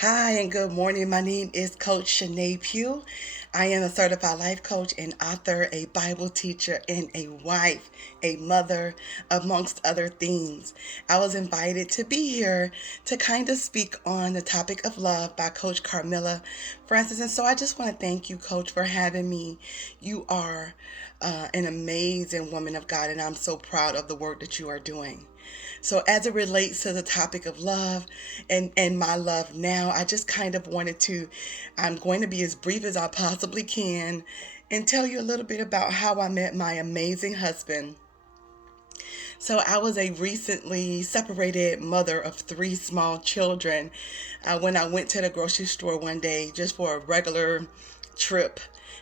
Hi and good morning. My name is Coach Shanay Pugh. I am a certified life coach and author, a Bible teacher, and a wife, a mother, amongst other things. I was invited to be here to kind of speak on the topic of love by Coach Carmilla Francis. And so I just want to thank you, Coach, for having me. You are an amazing woman of God, and I'm so proud of the work that you are doing. So as it relates to the topic of love and my love now, I just kind of wanted to, I'm going to be as brief as I possibly can and tell you a little bit about how I met my amazing husband. So I was a recently separated mother of three small children. When I went to the grocery store one day just for a regular trip,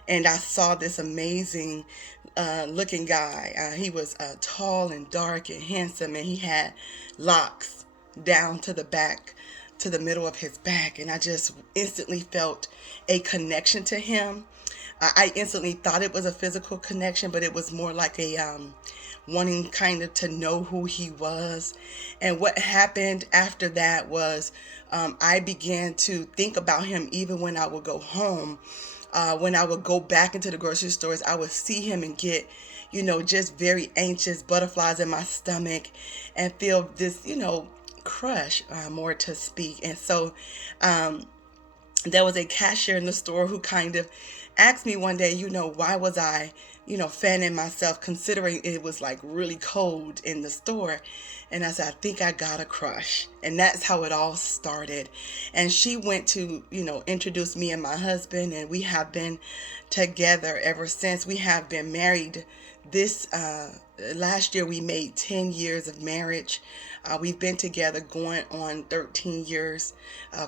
and I saw this amazing looking guy. He was tall and dark and handsome, and he had locks down to the back, to the middle of his back, and I just instantly felt a connection to him. I instantly thought it was a physical connection, but it was more like a wanting kind of to know who he was. And what happened after that was I began to think about him even when I would go home. When I would go back into the grocery stores, I would see him and get, just very anxious, butterflies in my stomach, and feel this, crush, more to speak. And so, there was a cashier in the store who kind of asked me one day, why was I, fanning myself considering it was like really cold in the store. And I said, I think I got a crush. And that's how it all started. And she went to, introduce me and my husband, and we have been together ever since. We have been married this last year. We made 10 years of marriage. We've been together going on 13 years,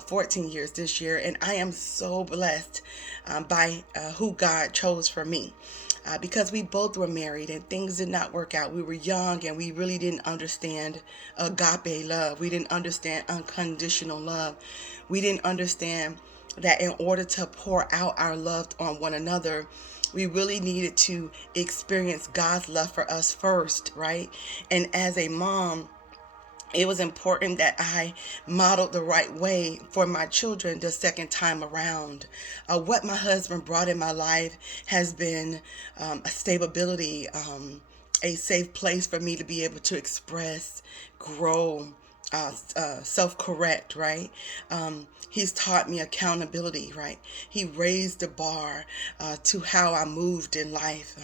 14 years this year, and I am so blessed by who God chose for me. Because we both were married and things did not work out. We were young and we really didn't understand agape love. We didn't understand unconditional love. We didn't understand that in order to pour out our love on one another, we really needed to experience God's love for us first, right? And as a mom, it was important that I modeled the right way for my children the second time around. What my husband brought in my life has been a stability, a safe place for me to be able to express, grow, self correct, right? He's taught me accountability, right? He raised the bar to how I moved in life.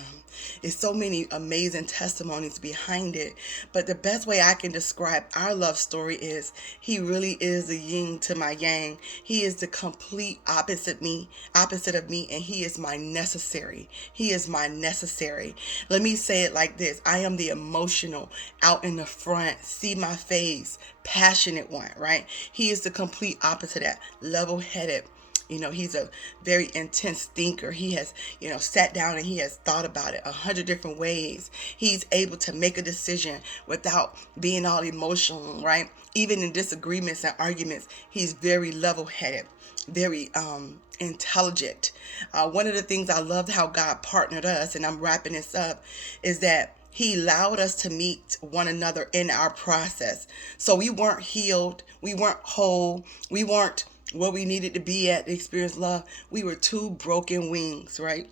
There's so many amazing testimonies behind it. But the best way I can describe our love story is he really is the yin to my yang. He is the complete opposite of me, and he is my necessary. He is my necessary. Let me say it like this. I am the emotional, out in the front, see my face, passionate one, right? He is the complete opposite of that, level-headed. He's a very intense thinker. He has, sat down and he has thought about it 100 different ways. He's able to make a decision without being all emotional, right? Even in disagreements and arguments, he's very level-headed, very intelligent. One of the things I loved how God partnered us, and I'm wrapping this up, is that he allowed us to meet one another in our process. So we weren't healed, we weren't whole, we weren't where we needed to be at to experience love. We were two broken wings, right?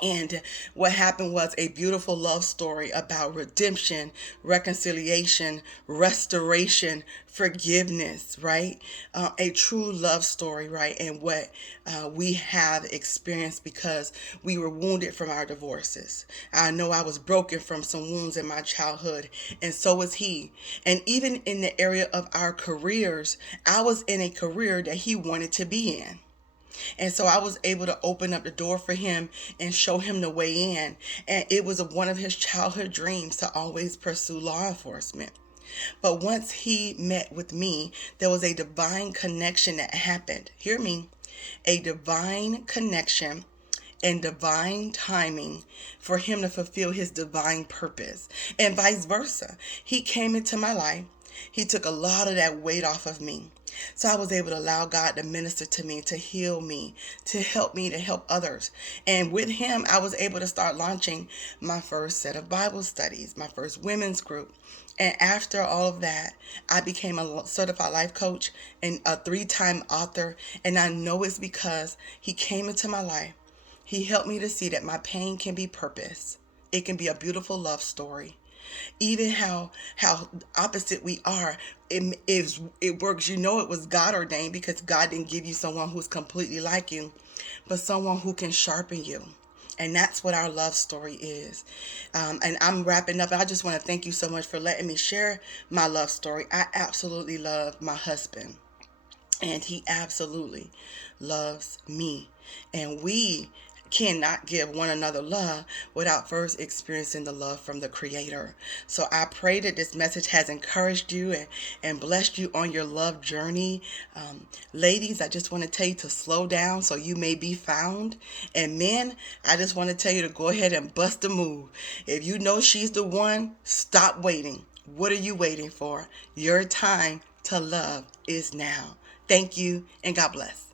And what happened was a beautiful love story about redemption, reconciliation, restoration, forgiveness, right? A true love story, right? And what we have experienced because we were wounded from our divorces. I know I was broken from some wounds in my childhood, and so was he. And even in the area of our careers, I was in a career that he wanted to be in. And so I was able to open up the door for him and show him the way in. And it was one of his childhood dreams to always pursue law enforcement. But once he met with me, there was a divine connection that happened. Hear me. A divine connection and divine timing for him to fulfill his divine purpose, and vice versa. He came into my life. He took a lot of that weight off of me. So I was able to allow God to minister to me, to heal me, to help others. And with him, I was able to start launching my first set of Bible studies, my first women's group. And after all of that, I became a certified life coach and a 3-time author. And I know it's because he came into my life. He helped me to see that my pain can be purpose. It can be a beautiful love story. Even how opposite we are, it works. You know it was God ordained because God didn't give you someone who's completely like you, but someone who can sharpen you. And that's what our love story is. And I'm wrapping up. I just want to thank you so much for letting me share my love story. I absolutely love my husband, and he absolutely loves me. And we cannot give one another love without first experiencing the love from the Creator. So I pray that this message has encouraged you and blessed you on your love journey. Ladies, I just want to tell you to slow down so you may be found. And men, I just want to tell you to go ahead and bust a move. If you know she's the one, stop waiting. What are you waiting for? Your time to love is now. Thank you, and God bless.